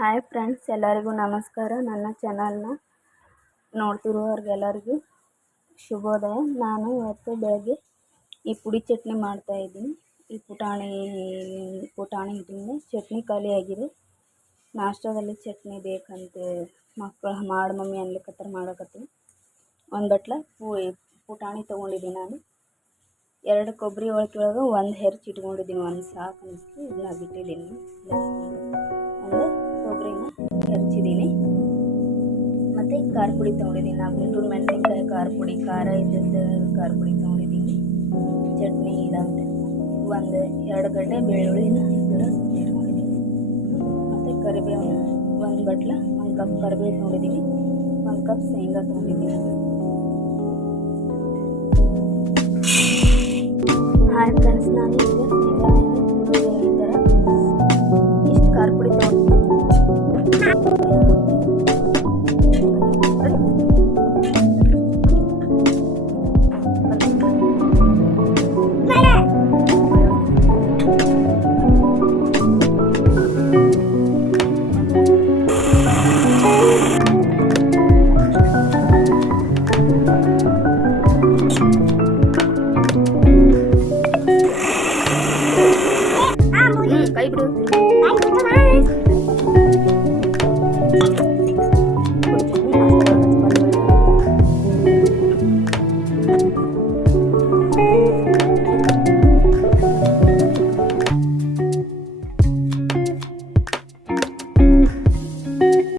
Hi friends, ಎಲ್ಲರಿಗೂ ನಮಸ್ಕಾರ. ನನ್ನ ಚಾನಲ್ನ ನೋಡ್ತಿರೋರಿಗೆಲ್ಲರಿಗೂ ಶುಭೋದಯ. ನಾನು ಇವತ್ತು ಬೆಳಗ್ಗೆ ಈ ಪುಡಿ ಚಟ್ನಿ ಮಾಡ್ತಾಯಿದ್ದೀನಿ. ಈ ಪುಟಾಣಿ ಹಿಟ್ಟಿಂದ ಚಟ್ನಿ ಖಾಲಿಯಾಗಿದೆ. ನಾಷ್ಟದಲ್ಲಿ ಚಟ್ನಿ ಬೇಕಂತೆ ಮಕ್ಕಳು ಮಾಡಿ ಮಮ್ಮಿ ಅನ್ಲಿಕ್ಕತ್ತಾರ, ಮಾಡಕತ್ತೀನಿ. ಒಂದು ಬಟ್ಲ ಪುಟಾಣಿ ತೊಗೊಂಡಿದ್ದೀನಿ. ನಾನು 2 ಕೊಬ್ಬರಿ ಒಳಗೆ ಒಂದು ಹೆರ್ಚ್ ಇಟ್ಕೊಂಡಿದ್ದೀನಿ. ಒಂದು ಸಾಕು ಅನಿಸ್ತು, ಇದನ್ನ ಬಿಟ್ಟಿದ್ದೀನಿ. ಒಂದು ಕೊಬ್ಬರಿನ ಹೆರ್ಚಿದ್ದೀನಿ. ಮತ್ತು ಖಾರ ಪುಡಿ ತೊಗೊಂಡಿದ್ದೀನಿ. ನಾನು ಗುಂಟೂರು ಮೆಣಸಿನ್ಕಾಯಿ ಖಾರ ಪುಡಿ, ಖಾರ ಇದ್ದದ್ದು ಖಾರ ಪುಡಿ ತೊಗೊಂಡಿದ್ದೀನಿ. ಚಟ್ನಿ ಇದಾಗುತ್ತೆ. 2 ಗಡ್ಡೆ ಬೆಳ್ಳುಳ್ಳಿನ ಇಟ್ಕೊಂಡಿದ್ದೀನಿ. ಮತ್ತು ಕರಿಬೇವು, 1 ಬಟ್ಲ 1 ಕಪ್ ಕರಿಬೇವು ತೊಗೊಂಡಿದ್ದೀನಿ. 1 ಕಪ್ ಶೇಂಗಾ ತೊಗೊಂಡಿದ್ದೀನಿ. ಹಾಯ್ ಫ್ರೆಂಡ್ಸ್, ನಾನು ಈಗ ಶೇಂಗಾ ಈ ಥರ ಇಷ್ಟು ಖಾರ ಪುಡಿ ತೊಗೊಂಡು